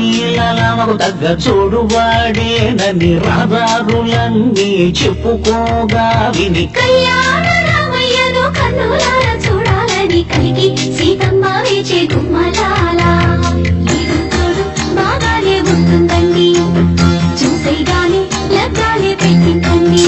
రాణీలకు తగ్గ చోడువాడేనని రహదారులన్నీ చెప్పుకోగా విని కళ్యాణ రామయ్యను కన్నులార చూడాలని కలిగి సీతమ్మ వేచే గుమ్మలాల ఈరోజు బాగానే ఉంటుందండి చూసేగానే లగ్గానే పెట్టిందండి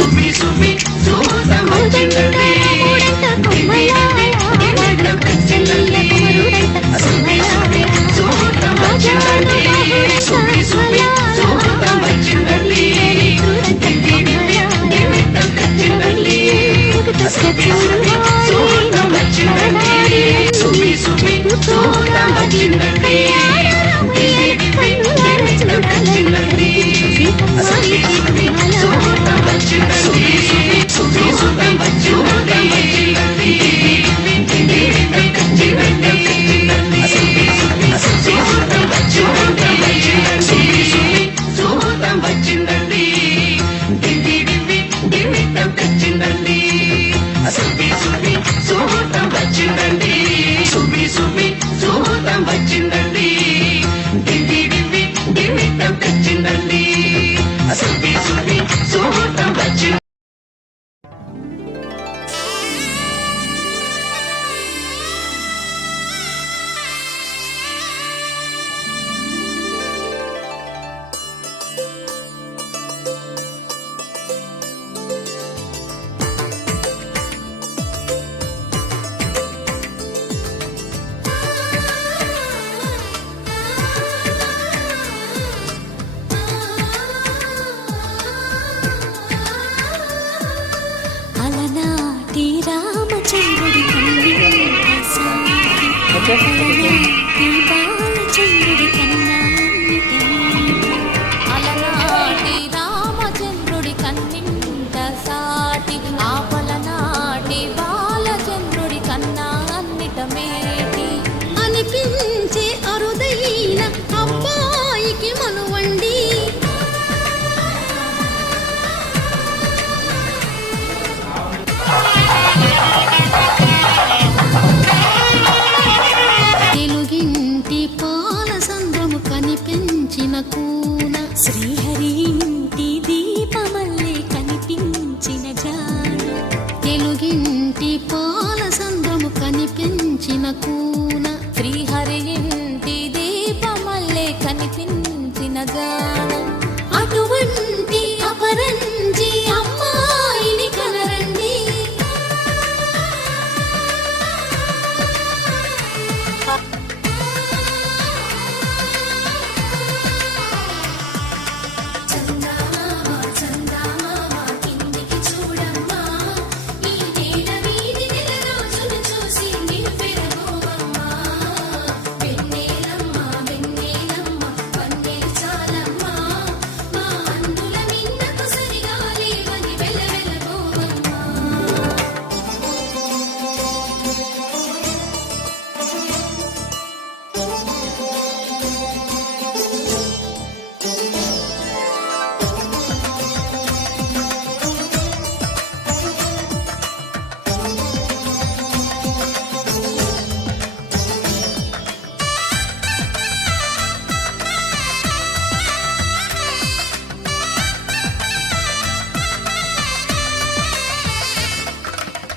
అలనాటి రామచంద్రుడి బాలచంద్రుడి అలనాటి రామచంద్రుడి కన్నింట సాటి ఆపలనాటి బాలచంద్రుడి కన్నా అన్నిట మేటి అనిపించే అరుదైన అబ్బాయికి మనువండి కూన శ్రీహరి ఇంటి దీపమల్లే కనిపించిన జాడ తెలుగింటి పాల సంద్రము కనిపించిన కూన శ్రీహరి ఇంటి దీపమల్లే కనిపించిన జాడ అటువంటి అపరంజి అమ్మాయిని కనరండి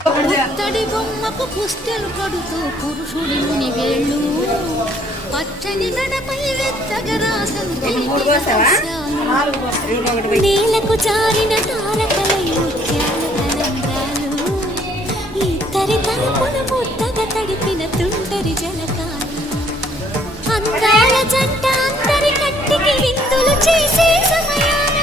పుత్తడి బొమ్మకు పుస్తెలు కడుతూ పురుషుడి ముని వేళ్ళు పచ్చని గడపై వెచ్చగరాసలు నేలకు చారిన తారకలై ముత్యాల తలంబ్రాలు ఇద్దరి తలుపున ముద్దగా తడిపిన తుంటరి జలకాలు అందాల జంట అందరి కంటికి విందులు చేసే సమయాన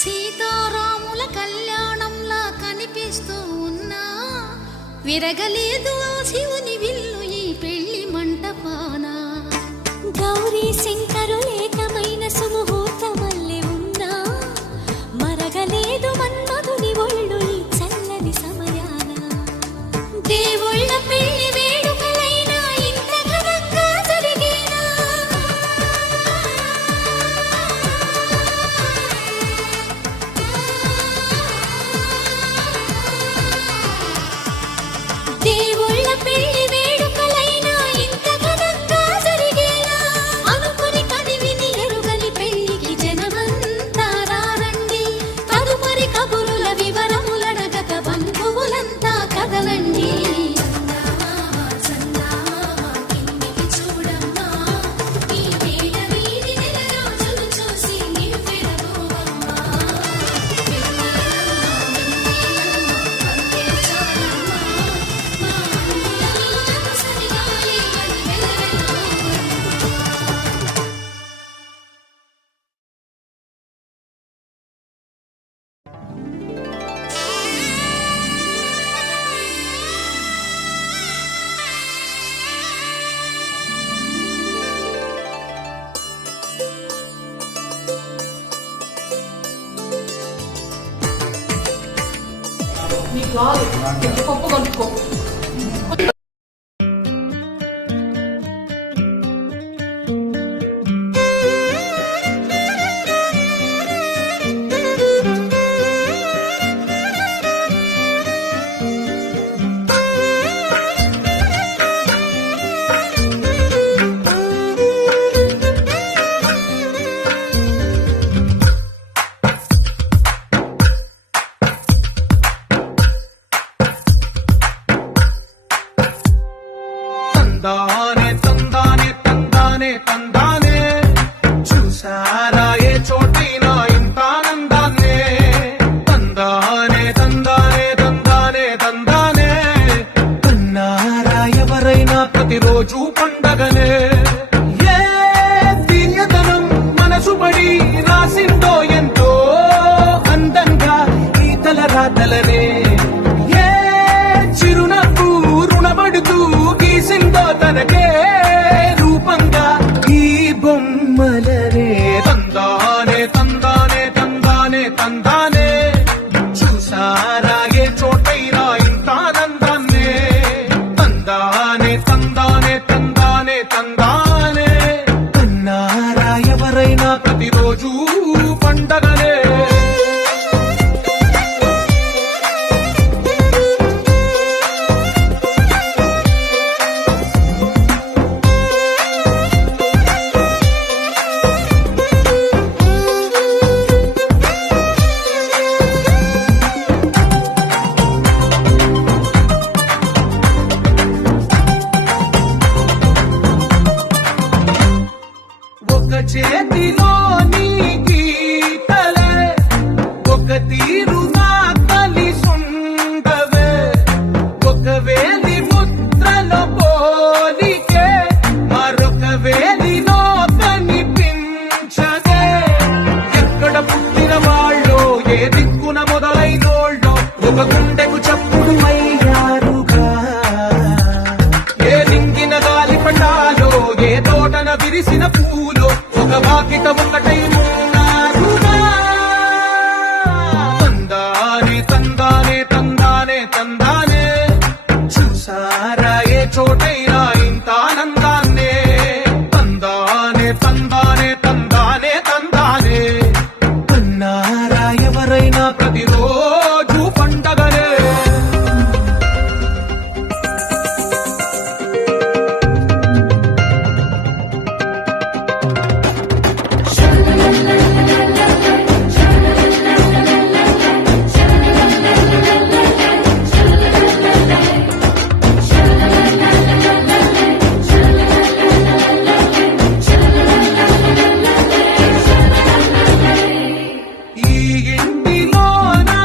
సీతారాముల కళ్యాణంలా కనిపిస్తూ ఉన్నా విరగలేదు ఆ శివుని విల్లు ఈ పెళ్లి మంటపాన. గౌరీ శంకరు ఏకమైన సుముహూర్తమల్లె ఉన్నా మరగలేదు మన్మధుని ఒళ్ళు ఈ చల్లని సమయాన. దేవుళ్ళ పెళ్లి వేడుకలైనా ఇంత ఘనంగా జరిగేనా? దేవుళ్ళ పెళ్లి వేడుకలైనా ఇంత ఘనంగా జరిగేనా? అనుకుని కదివిని ఎరుగని పెళ్లికి జనమంతా రారండి. తదుపరి కబురుల వివరములడగక బంధువులంతా కదలండి. చూడమ్మా ఈ వేళ వీధి నెలరాజును చూసి నివ్వెరపోవమ్మా. నీకు రాదు కొంచెం పప్పు కలుపుకో. తందానే తందానే తందానే తందానే చూసారా ఏ చోటైనా ఇంత ఆనందాన్నే. తందానే తందానే తందానే తందానే కన్నారా ఎవరైనా ప్రతిరోజు పండగనే. ఏ తీయతనం మనసు పడి రాసిందో ఎంతో అందంగా ఈ తలరాతలనే. ఏ చిరునవ్వు రుణపడుతూ గీసిందో తనకే రూపంగా ఈ బొమ్మలనే. తందానే తందానే తందానే తందానే చూసారా ఏ చోటైనా ఇంత ఆనందాన్నే. తందానే తందానే తందానే తందానే కన్నారా ఎవరైనా ప్రతిరోజు పండగనే. ఒక చేతిలో నీ గీతలే ఒక తీరుగా కలిసుండవే. ఒక వేలి ముద్రలో పోలికే మరొక వేలిలో కనిపించదే. ఎక్కడ పుట్టిన వాళ్ళో ఏ దిక్కున మొదలైనోళ్ళో ఒక గుండెకు చప్పుడు అయ్యారుగా. ఏ లింగిన గాలి పటాలో ఏ తోటన విరిసిన పూలో ఒక వాకిట ఒకటై ఉన్నారుగా. తందానే తందానే తందానే తందానే చూసారా ఏ చోటైనా ఇంత ఆనందాన్నే. తందానే తందానే తందానే తందానే కన్నారా ఎవరైనా ప్రతిరోజు పండగనే. ఈ ఇంటిలో నా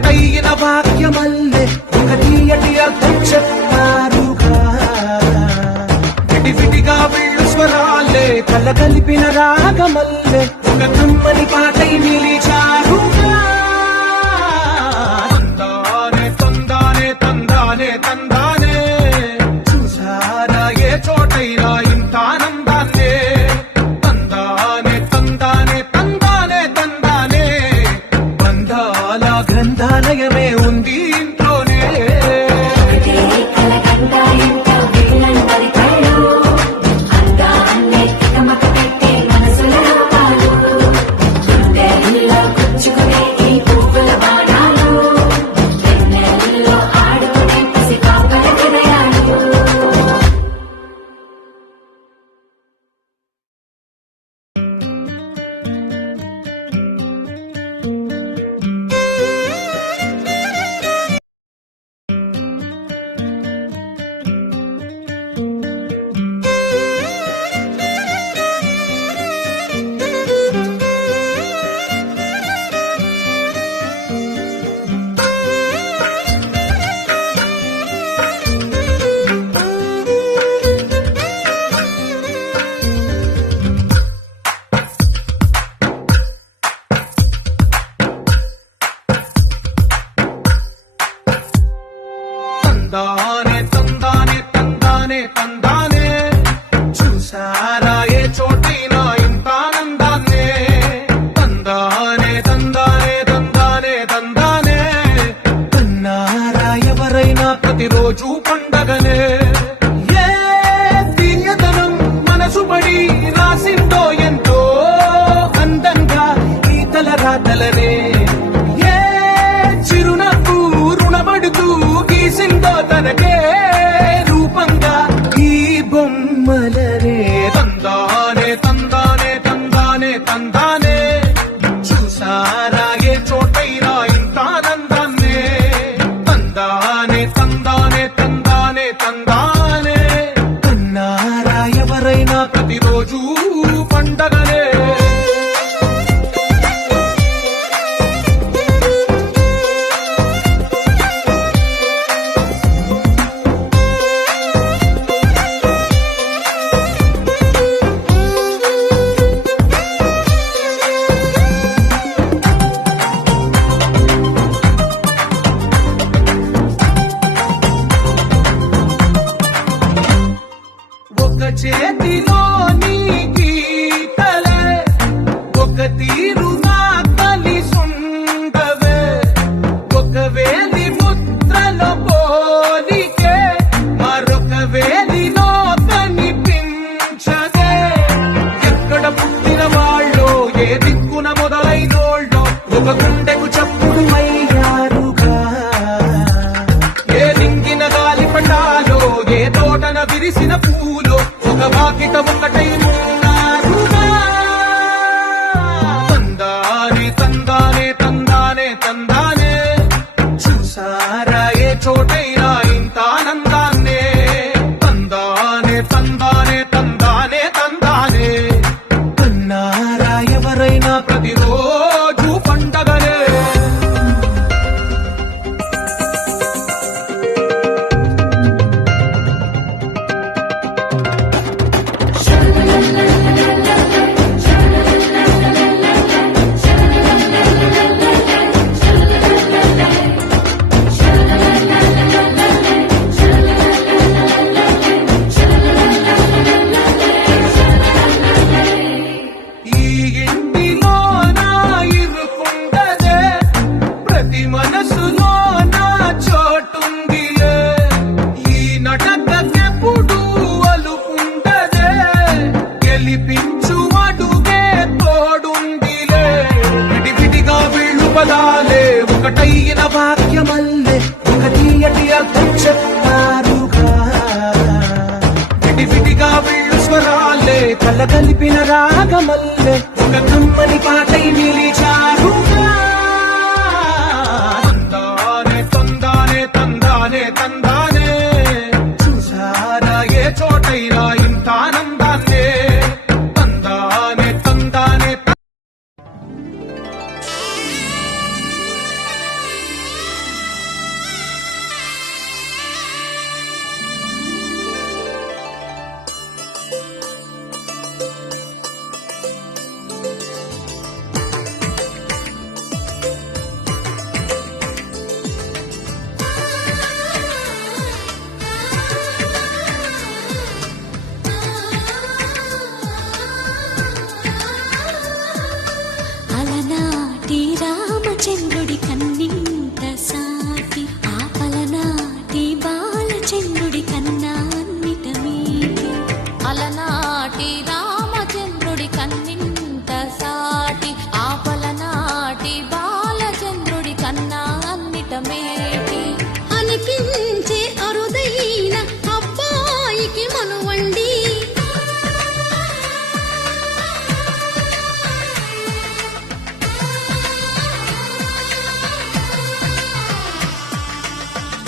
ఒకటైన వాక్యమల్లే ఒక తీయటి అర్థం చెప్పారుగా విడివిడిగా వీళ్ళు స్వరాలే కలగలిపిన రాగమల్లే ఒక కమ్మని పాటై నిలిచారుగా తందానే తందానే తందానే తందానే చూసారా ఏ చోటైనా ఇంత ఆనందాన్నే తందానే తందానే తందానే తందానే బంధాల గ్రంథాలయమే ఉంది ఇంట్లోనే తందానే తందానే తందానే తందానే చూసారా ఏ చోటైనా ఇంత ఆనందాన్నే తందానే తందానే తందానే తందానే కన్నారా ఎవరైనా ప్రతిరోజు పండగనే ఏ తీయదనం మనసు పడి రాసిందో ఎంతో అందంగా ఈ తల రాతలనే ఏ చిరునవ్వు రుణపడుతూ గీసిందో తనకే రూపంగా ఈ బొమ్మలనే తందానే తందానే తందానే తందానే చూసారా ఏ చోటైనా ఇంత ఆనందాన్నే తందానే తందానే తందానే తందానే కన్నారా ఎవరైనా ప్రతిరోజు పండగనే ఒక చేతిలో నీ గీతలే ఒక తీరు నా కలిసుండవే ఒక వేలి ముద్రలో పోలికే మరొక వేలిలో కనిపించదే ఎక్కడ పుట్టిన వాళ్ళో ఏ దిక్కున మొదలైనోళ్ళో ఒక గుండెకు చప్పుడు అయ్యారుగా ఏ లింగిన గాలి పండాలో ఏ తోటన విరిసిన పూలో ఒక వాకిట ఒకటై ఉన్నారుగా తందానే తందానే తందానే తందానే చూసారా ఏ చోటైనా ఇంత ఆనందాన్నే తందానే తందానే తందానే తందానే కన్నారా ఎవరైనా ప్రతిరోజు పండగనే ఈ ఇంటిలో నా ఇరుకుండదే ప్రతి మనసులో నా చోటుందిలే ఈ నటకెప్పుడు అలుపుండదే గెలిపించు అడుగే తోడుందిలే విడివిడిగా వీళ్ళు పదాలే ఒకటైన వాక్యమల్లే ఒక తీయటి అర్థం చెప్పారుగా విడివిడిగా వీళ్ళు స్వరాలే కలగలిపిన రాగమల్లే ఒక కమ్మని పాటై నిలిచారుగా తందానే తందానే తందానే తందానే చూసారా ఏ చోటైనా ఇంత ఆనందాన్నే తందానే తందానే అలనాటి రామచంద్రుడి కన్నింత సాటి ఆపలనాటి బాలచంద్రుడి కన్నా అన్నిట మీటి అలనాటి రామచంద్రుడి కన్నింత సాటి ఆపలనాటి బాలచంద్రుడి కన్నా అన్నిట మేటి అనిపించే అరుదైన అబ్బాయికి మనువండి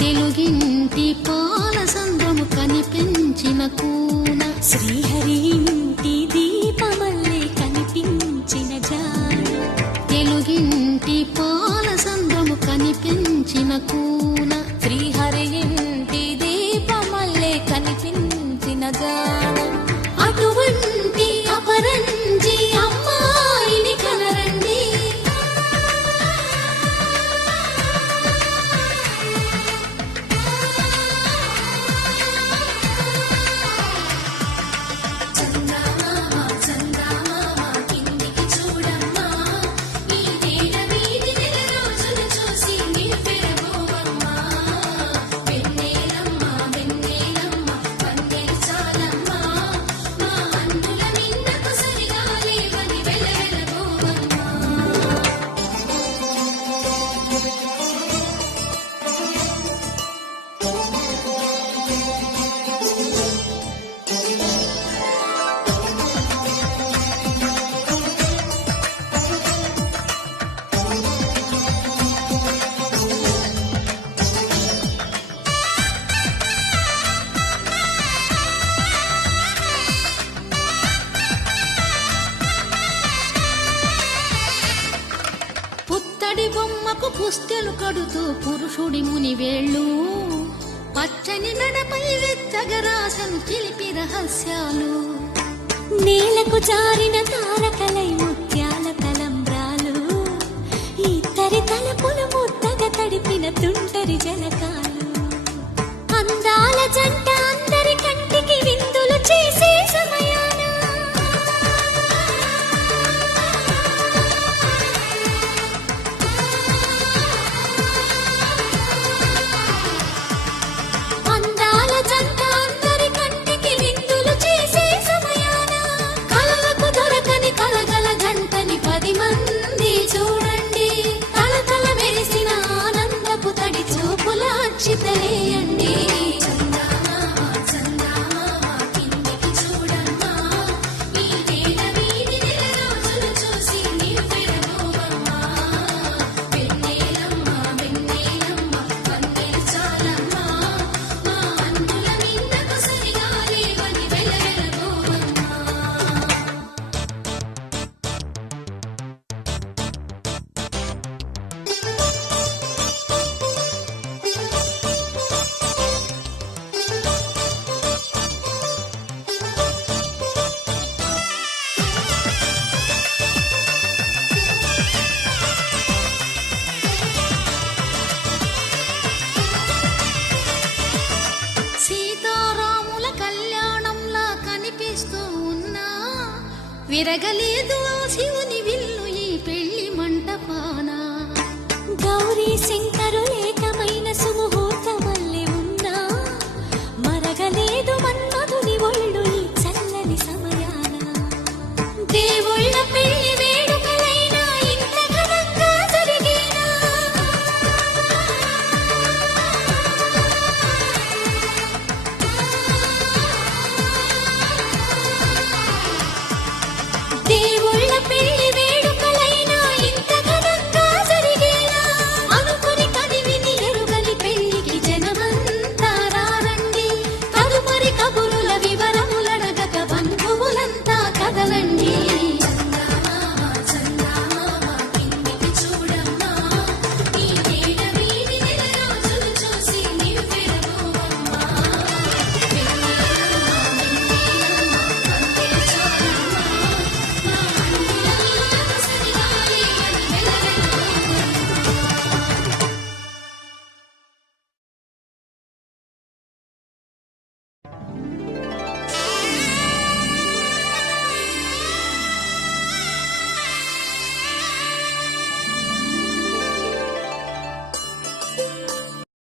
తెలుగింటి పాల సంద్రము కనిపించిన కూన శ్రీహరి ఇంటి దీపమల్లే కనిపించిన జాడ తెలుగింటి పాల సంద్రము కనిపించిన కూన శ్రీహరి ఇంటి దీపమల్లే కనిపించిన జాడ అటువంటి అపరంజి అమ్మాయిని కనరండి పుత్తడి బొమ్మకు పుస్తెలు కడుతూ పురుషుడి ముని వేళ్ళు పచ్చని నడపై వెచ్చగరాసను చిలిపి రహస్యాలు నేలకు జారిన తారకలై ముత్యాల తలంబ్రాలు ఇద్దరి తలపులు ముద్దగా తడిపిన తుంటరి జలకాలు అందాల జంట అందరి కంటికి విందులు చేసే సమయాన అందాల జంట అందరి కంటికి విందులు చేసే సమయాన కలలకు దొరకని కలగల జంటని 10 మంది చూడండి తలతల మెరిసిన ఆనందపు తడి చూపుల అక్షితలేయండి సీతారాముల కళ్యాణంలా కనిపిస్తూ ఉన్నా విరగలేదు శివుని